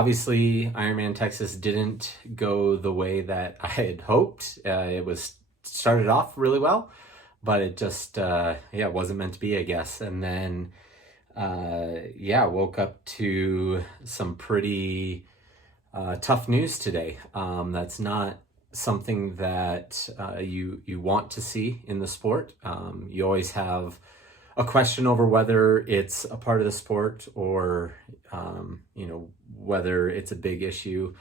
Obviously, Ironman Texas didn't go the way that I had hoped. It was started off really well, but it just wasn't meant to be, I guess. And then woke up to some pretty tough news today. That's not something that you want to see in the sport. You always have a question over whether it's a part of the sport or whether it's a big issue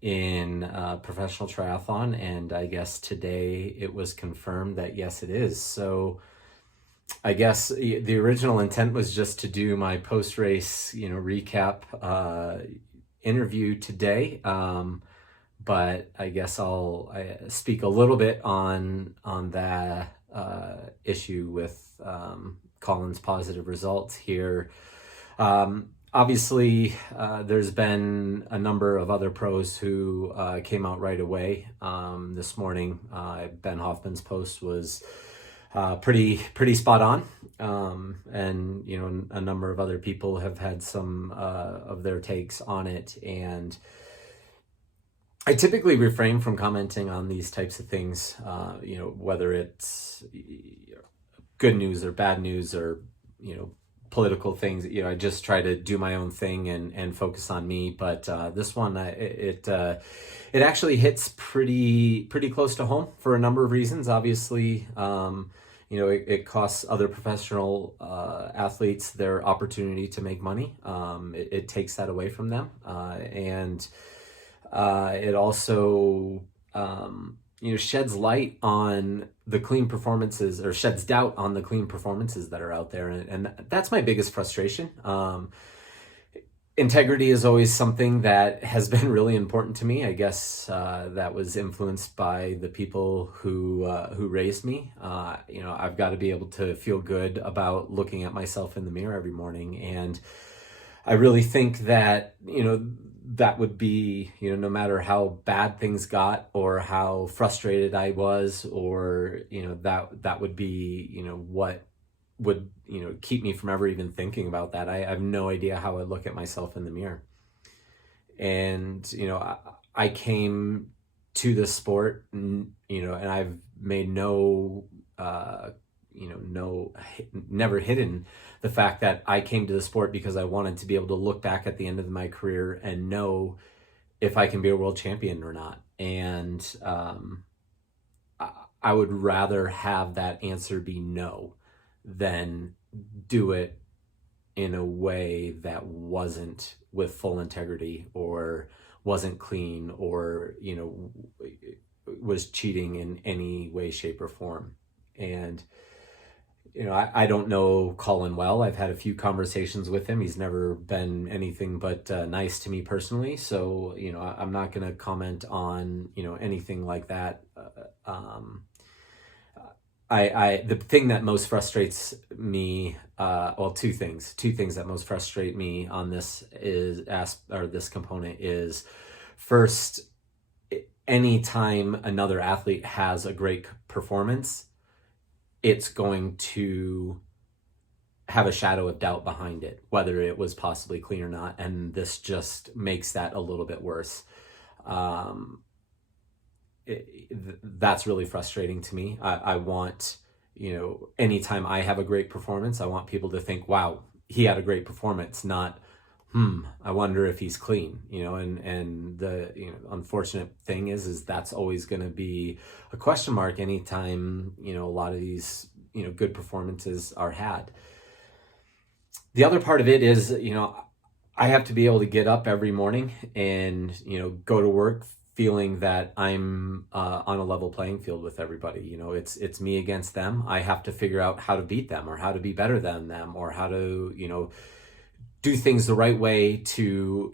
in professional triathlon. And I guess today it was confirmed that yes, it is. So I guess the original intent was just to do my post-race, recap interview today. But I guess I'll speak a little bit on that issue with Colin's positive results here. Obviously, there's been a number of other pros who came out right away. This morning, Ben Hoffman's post was pretty spot on. And, a number of other people have had some of their takes on it. And I typically refrain from commenting on these types of things, whether it's good news or bad news or, political things. I just try to do my own thing and focus on me. But this one, it actually hits pretty close to home for a number of reasons. Obviously, it costs other professional athletes their opportunity to make money. It takes that away from them. And it also, sheds light on the clean performances, or sheds doubt on the clean performances that are out there. And that's my biggest frustration. Integrity is always something that has been really important to me. I guess that was influenced by the people who raised me. I've got to be able to feel good about looking at myself in the mirror every morning. And I really think that, that would be, no matter how bad things got or how frustrated I was, or, that would be, what would, keep me from ever even thinking about that. I have no idea how I look at myself in the mirror. And, I came to this sport, and I've made never hidden the fact that I came to the sport because I wanted to be able to look back at the end of my career and know if I can be a world champion or not. And I would rather have that answer be no than do it in a way that wasn't with full integrity or wasn't clean or, was cheating in any way, shape, or form. And I don't know Colin well. I've had a few conversations with him. He's never been anything but nice to me personally. So, I'm not going to comment on, anything like that. The thing that most frustrates me, two things that most frustrate me on this this component is, first, anytime another athlete has a great performance, it's going to have a shadow of doubt behind it, whether it was possibly clean or not. And this just makes that a little bit worse. That's really frustrating to me. I want, anytime I have a great performance, I want people to think, wow, he had a great performance, not, I wonder if he's clean, and the unfortunate thing is that's always going to be a question mark anytime, a lot of these, good performances are had. The other part of it is, I have to be able to get up every morning and, go to work feeling that I'm on a level playing field with everybody. It's me against them. I have to figure out how to beat them or how to be better than them or how to, do things the right way to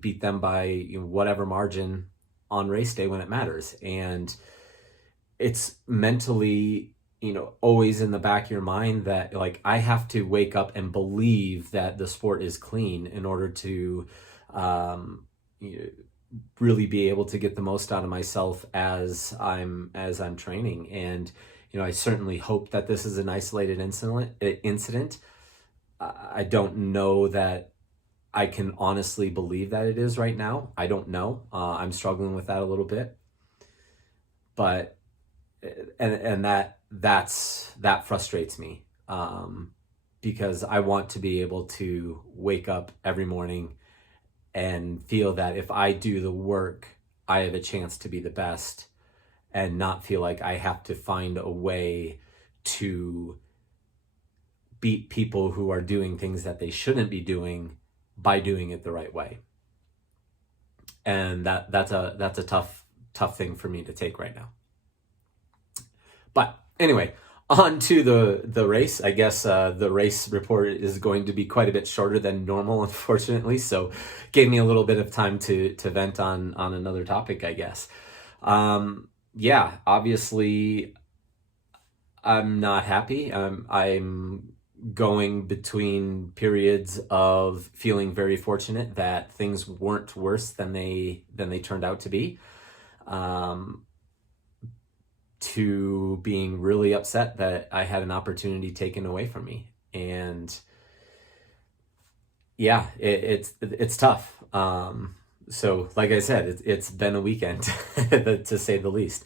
beat them by whatever margin on race day when it matters. And it's mentally, always in the back of your mind that I have to wake up and believe that the sport is clean in order to really be able to get the most out of myself as I'm training. And I certainly hope that this is an isolated incident. I don't know that I can honestly believe that it is right now. I don't know. I'm struggling with that a little bit, but that frustrates me, because I want to be able to wake up every morning and feel that if I do the work, I have a chance to be the best, and not feel like I have to find a way to beat people who are doing things that they shouldn't be doing by doing it the right way. And that's a tough thing for me to take right now. But anyway, on to the race. I guess the race report is going to be quite a bit shorter than normal, unfortunately. So gave me a little bit of time to vent on another topic, I guess. Yeah, obviously I'm not happy. I'm going between periods of feeling very fortunate that things weren't worse than they turned out to be, to being really upset that I had an opportunity taken away from me. And yeah, it's tough. So like I said, it's been a weekend to say the least.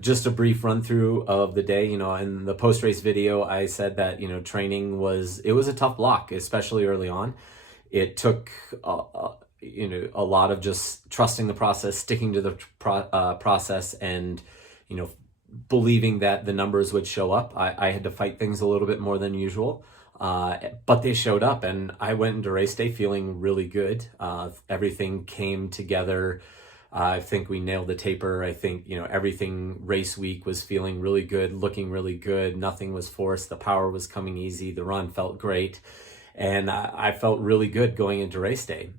Just a brief run through of the day. In the post-race video, I said that, training was a tough block, especially early on. It took, a lot of just trusting the process, sticking to the process, and, believing that the numbers would show up. I had to fight things a little bit more than usual. But they showed up, and I went into race day feeling really good. Everything came together. I think we nailed the taper. I think, everything race week was feeling really good, looking really good. Nothing was forced. The power was coming easy. The run felt great. And I felt really good going into race day.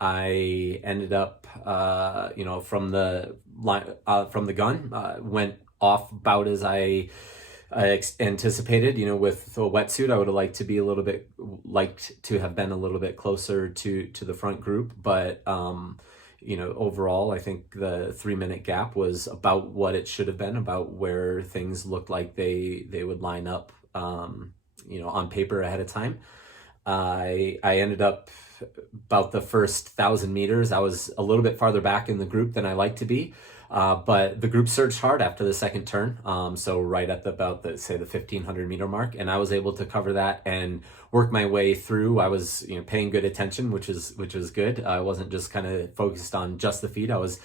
I ended up, from the gun, went off about as I anticipated. With a wetsuit, I would have liked to have been a little bit closer to the front group, but overall, I think the 3-minute gap was about what it should have been, about where things looked like they would line up, on paper ahead of time. I ended up about the first 1,000 meters. I was a little bit farther back in the group than I like to be. But the group surged hard after the second turn. So right at about the 1,500 meter mark, and I was able to cover that and work my way through. I was, paying good attention, which was good. I wasn't just kind of focused on just the feed. I was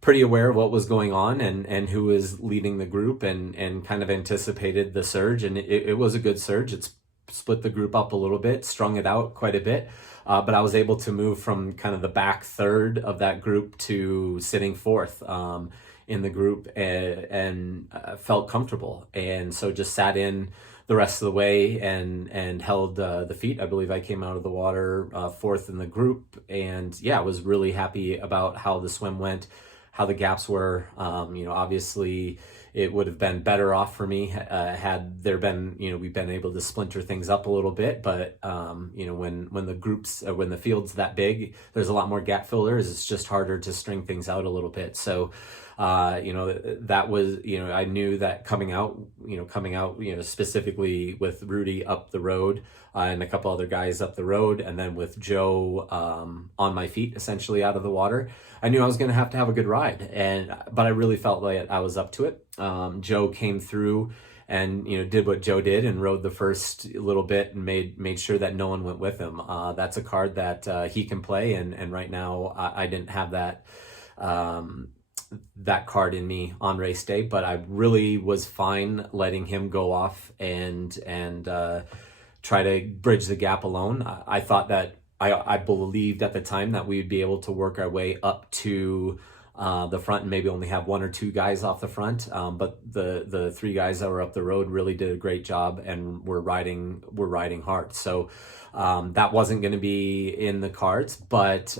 pretty aware of what was going on and who was leading the group, and kind of anticipated the surge. And it was a good surge. It's split the group up a little bit, strung it out quite a bit. But I was able to move from kind of the back third of that group to sitting fourth in the group, and felt comfortable. And so just sat in the rest of the way and held the feet. I believe I came out of the water fourth in the group. And yeah, I was really happy about how the swim went, how the gaps were. Obviously, it would have been better off for me had there been, we've been able to splinter things up a little bit. But, when the groups, when the field's that big, there's a lot more gap fillers. It's just harder to string things out a little bit. So, that was, I knew that coming out, specifically with Rudy up the road, and a couple other guys up the road, and then with Joe on my feet, essentially out of the water, I knew I was going to have a good ride. But I really felt like I was up to it. Joe came through and, did what Joe did and rode the first little bit and made sure that no one went with him. That's a card that he can play. And right now I didn't have that card in me on race day, but I really was fine letting him go off and try to bridge the gap alone. I thought that I believed at the time that we would be able to work our way up to the front and maybe only have one or two guys off the front. But the three guys that were up the road really did a great job and were riding hard. So that wasn't going to be in the cards, but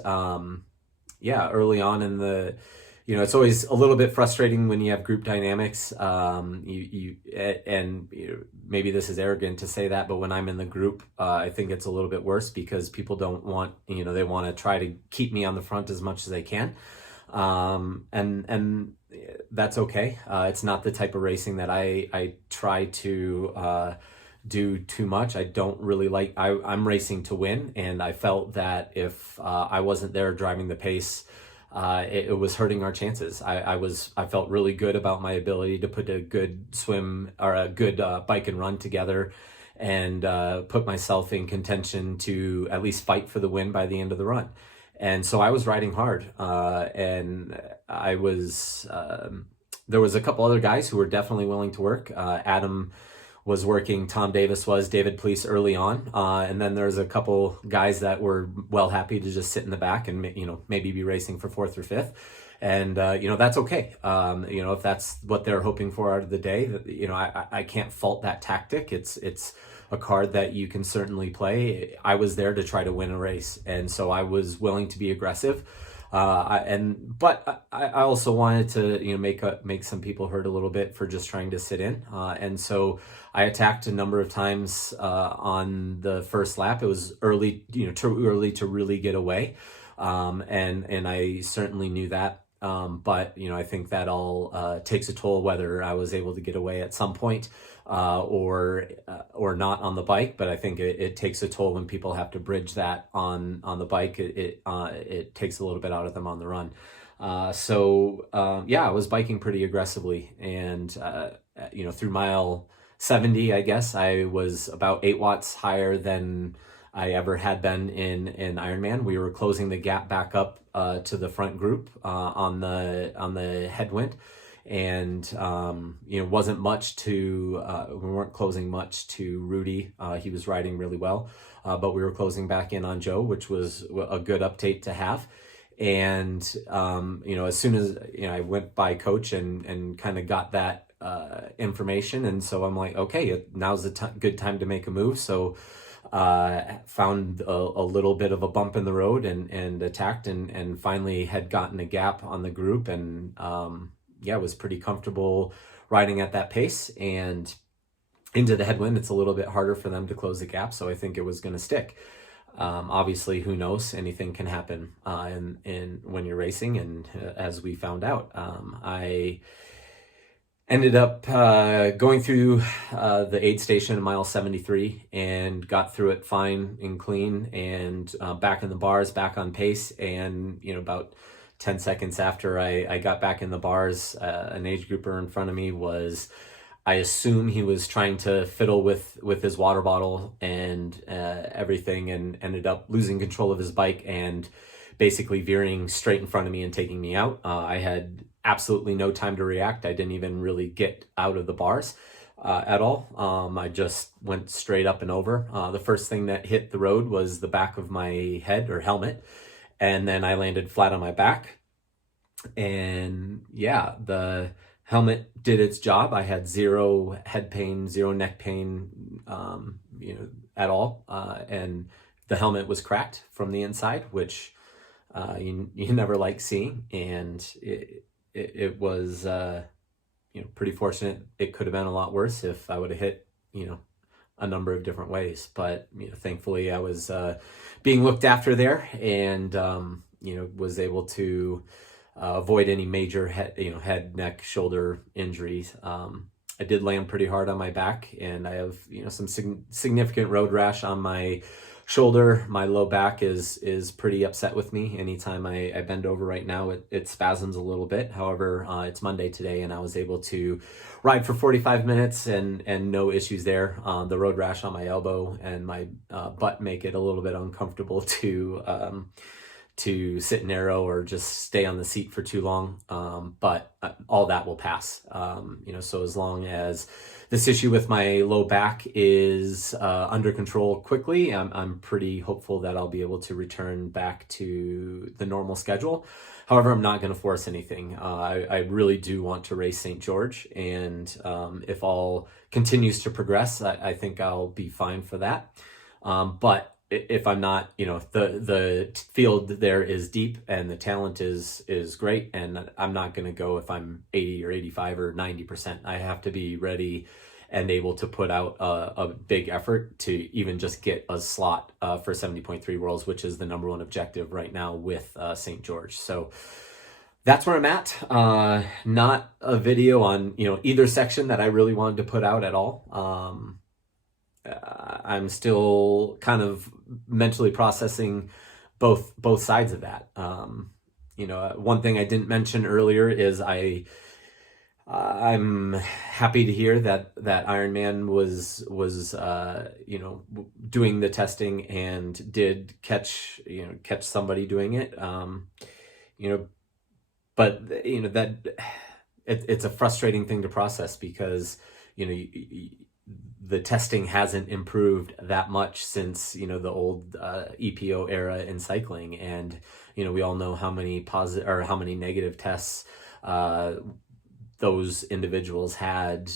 yeah, early on in the, it's always a little bit frustrating when you have group dynamics. Maybe this is arrogant to say that, but when I'm in the group, I think it's a little bit worse because people don't want, they want to try to keep me on the front as much as they can. And that's okay. It's not the type of racing that I try to do too much. I don't really like, I'm racing to win, and I felt that if I wasn't there driving the pace, it was hurting our chances. I felt really good about my ability to put a good swim or a good bike and run together, and put myself in contention to at least fight for the win by the end of the run. And so I was riding hard, and I was, there was a couple other guys who were definitely willing to work. Adam was working, Tom Davis was, David Police early on. And then there's a couple guys that were well happy to just sit in the back and, maybe be racing for fourth or fifth. And, that's okay. If that's what they're hoping for out of the day, I can't fault that tactic. It's a card that you can certainly play. I was there to try to win a race, and so I was willing to be aggressive. But I also wanted to, make some people hurt a little bit for just trying to sit in. And so I attacked a number of times on the first lap. It was early, too early to really get away. And I certainly knew that. But I think that all takes a toll, whether I was able to get away at some point or not on the bike. But I think it takes a toll when people have to bridge that on the bike. It takes a little bit out of them on the run. I was biking pretty aggressively, and through mile 70, I guess I was about 8 watts higher than I ever had been in Ironman. We were closing the gap back up to the front group on the headwind, and wasn't much to we weren't closing much to Rudy. He was riding really well, but we were closing back in on Joe, which was a good update to have. And as soon as I went by coach and kind of got that information, and so I'm like, okay, now's the good time to make a move. So found a little bit of a bump in the road and attacked and finally had gotten a gap on the group, and was pretty comfortable riding at that pace. And into the headwind, it's a little bit harder for them to close the gap, so I think it was going to stick. Obviously, who knows? Anything can happen in when you're racing, and as we found out, I ended up going through the aid station in mile 73 and got through it fine and clean, and back in the bars, back on pace. And about 10 seconds after I got back in the bars, an age grouper in front of me was, I assume he was trying to fiddle with his water bottle and everything, and ended up losing control of his bike and basically veering straight in front of me and taking me out. I had absolutely no time to react. I didn't even really get out of the bars at all. I just went straight up and over. The first thing that hit the road was the back of my head or helmet, and then I landed flat on my back. And the helmet did its job. I had zero head pain, zero neck pain, at all. And the helmet was cracked from the inside, which you never like seeing. And it was, pretty fortunate. It could have been a lot worse if I would have hit, a number of different ways. But, thankfully I was being looked after there, and, was able to avoid any major head, neck, shoulder injuries. I did land pretty hard on my back, and I have, some significant road rash on my shoulder. My low back is pretty upset with me. Anytime I bend over right now, it spasms a little bit. However, it's Monday today, and I was able to ride for 45 minutes and no issues there. The road rash on my elbow and my butt make it a little bit uncomfortable to sit narrow or just stay on the seat for too long. But all that will pass. So as long as this issue with my low back is under control quickly, I'm pretty hopeful that I'll be able to return back to the normal schedule. However, I'm not going to force anything. I really do want to race St. George, and if all continues to progress, I think I'll be fine for that. But if I'm not, the field there is deep and the talent is great, and I'm not going to go if I'm 80 or 85 or 90%. I have to be ready and able to put out a big effort to even just get a slot for 70.3 Worlds, which is the number one objective right now with St. George. So that's where I'm at. Not a video on, either section that I really wanted to put out at all. I'm still kind of mentally processing both sides of that. One thing I didn't mention earlier is I'm happy to hear that Ironman was doing the testing and did catch somebody doing it. You know, but that it's a frustrating thing to process because you know the testing hasn't improved that much since the old EPO era in cycling, and we all know how many positive or how many negative tests those individuals had,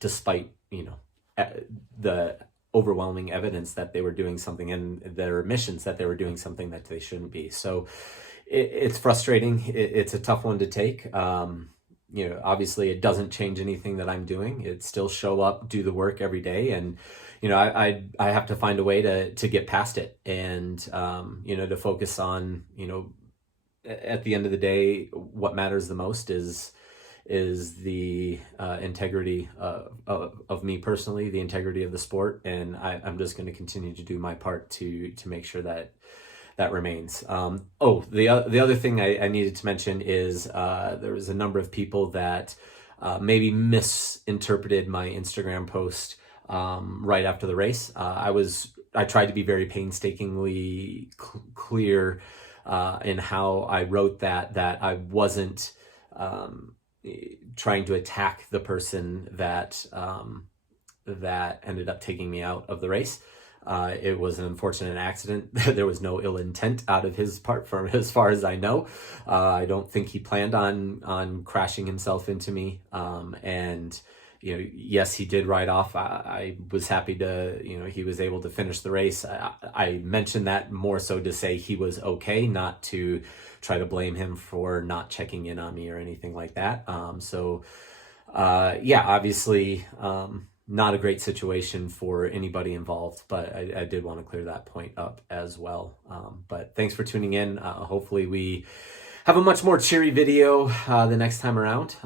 despite the overwhelming evidence that they were doing something and their admissions that they were doing something that they shouldn't be. So it's frustrating. It's a tough one to take. Obviously it doesn't change anything that I'm doing. It still show up, do the work every day. And, I have to find a way to get past it and, to focus on, at the end of the day, what matters the most is the integrity of me personally, the integrity of the sport. And I'm just going to continue to do my part to make sure that remains. The other thing I needed to mention is there was a number of people that maybe misinterpreted my Instagram post right after the race. I tried to be very painstakingly clear in how I wrote that I wasn't trying to attack the person that ended up taking me out of the race. It was an unfortunate accident. There was no ill intent out of his part, from as far as I know. I don't think he planned on crashing himself into me. And yes, he did ride off. I was happy to, he was able to finish the race. I mentioned that more so to say he was okay, not to try to blame him for not checking in on me or anything like that. Obviously, not a great situation for anybody involved, but I did want to clear that point up as well. But thanks for tuning in. Hopefully we have a much more cheery video the next time around.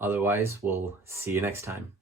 Otherwise, we'll see you next time.